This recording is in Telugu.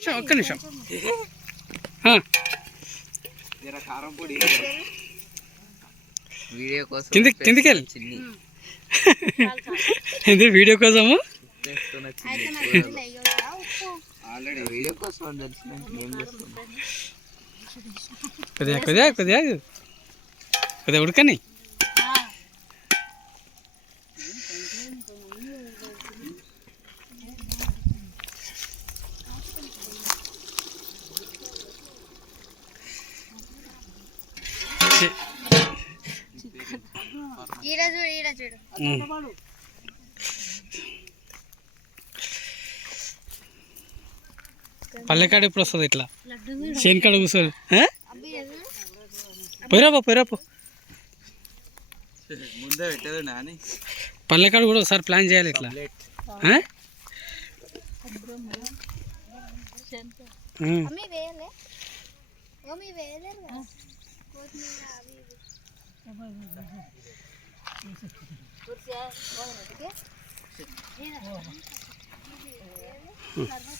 నిమిషం, ఒక్క నిమిషం. వీడియో కోసం కింది కిందికి వెళ్ళి. చిన్ని. ఇది వీడియో కోసము? కొద్దిగా కొద్దిగా కొద్దిగా కొద్దిగా ఉడకని. పల్లెకాడ ఎప్పుడు వస్తుంది ఇట్లా? చేనుకాడ ఈడ చూడు పోయిరాపో పోయిరాపో ముందే పెట్టదు నాని. పల్లెకాడ కూడా ఒకసారి ప్లాన్ చేయాలి ఇట్లా. ఆ?